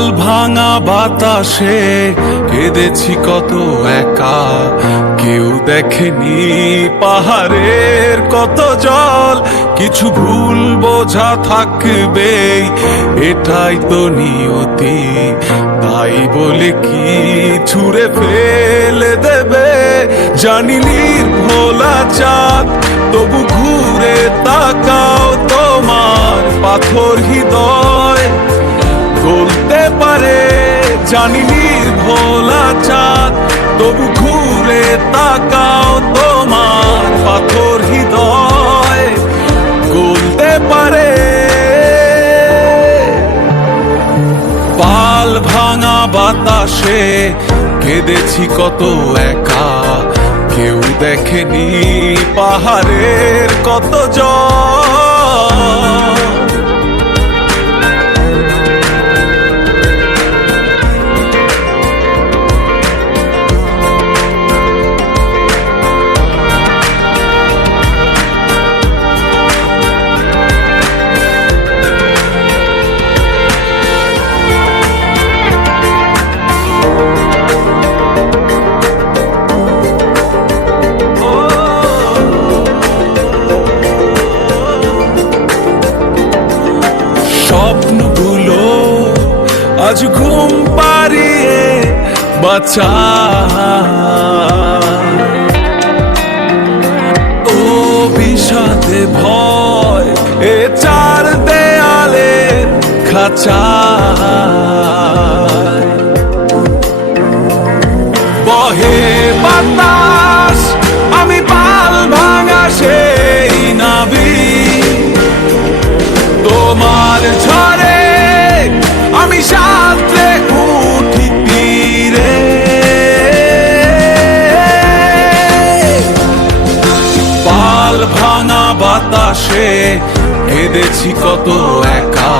পাল ভাঙা বাতাসে কেঁদেছি কত একা, কেউ দেখেনি পাহাড়ের কত জল। কিছু ভুল বোঝা থাকবে, এটাই তো নিয়তি, তাই বলে কি ছুঁড়ে ফেলে দেবে। জানি নির্ভোলা চাঁদ, তবু ঘুরে তাকাও, তোমার পাথর হৃদয় গলতে পারে। জানি নির্ভোলা চাঁদ, তবু ঘুরে তাকাও, তোমার পাথর হৃদয় গলতে পারে। পাল ভাঙা বাতাসে কেঁদেছি কত একা, কেউ দেখেনি পাহাড়ের কত জল। স্বপ্নগুলো আজ ঘুম পাড়িয়ে বাঁচা, ও বিষাদে ভয় এ চার দেয়ালের খাঁচা। বহে বাতাস, আমি পাল ভাঙা সেই নাবিক, তোমার ঝড়ে আমি সাঁতরে উঠি তীরে। পাল ভাঙা বাতাসে কেঁদেছি কত একা,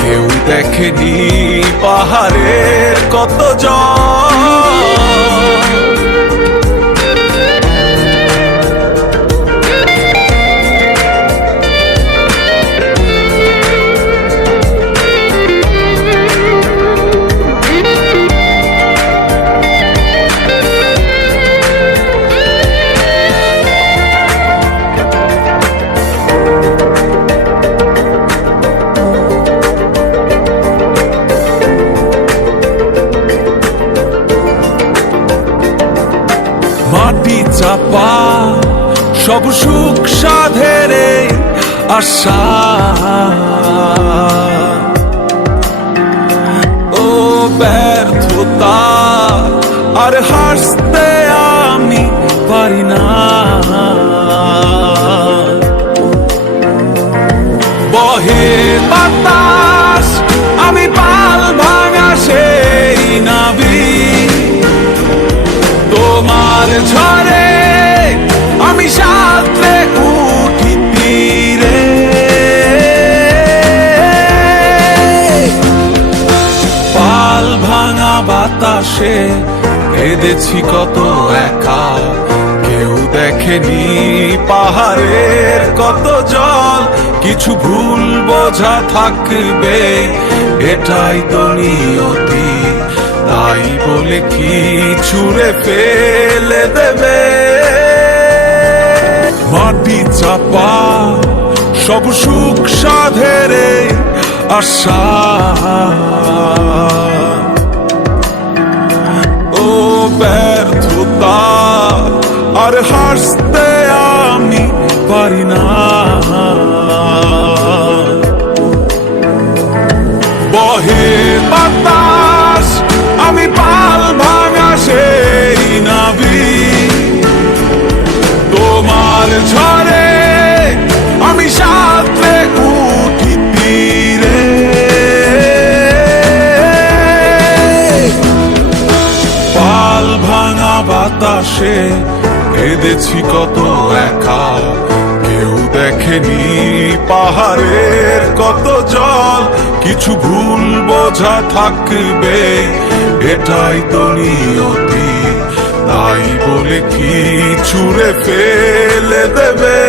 কেউ দেখেনি পাহাড়ের কত জল। মাটি চাপা সব সুখ সাধের আশা, ও ব্যর্থতা আর হাসতে আমি পারি না। বহে বাতাস, আমি পাল ভাঙা সেই নাবিক, তোমার ঝড়ে আমি সাঁতরে উঠি তীরে। পাল ভাঙা বাতাসে কেঁদেছি কত একা, কেউ দেখেনি পাহাড়ের কত জল। কিছু ভুল বোঝা থাকবে, এটাই তো নিয়তি, তাই বলে কি ছুঁড়ে ফেলে দেবে। মাটি চাপা সব সুখ সাধের আশা, ও ব্যর্থতা আর হাসতে আমি পারি না। বহে বাতাস, আমি পাল ভাঙা সেই নাবিক, তোমার ঝড়ে আমি সাঁতরে উঠি তীরে। পাল ভাঙা বাতাসে কেঁদেছি কত একা, কেউ দেখেনি পাহাড়ের কত জল। কিছু ভুল বোঝা থাকবে, এটাই তো নিয়তি, তাই বলে কি ছুঁড়ে ফেলে দেবে।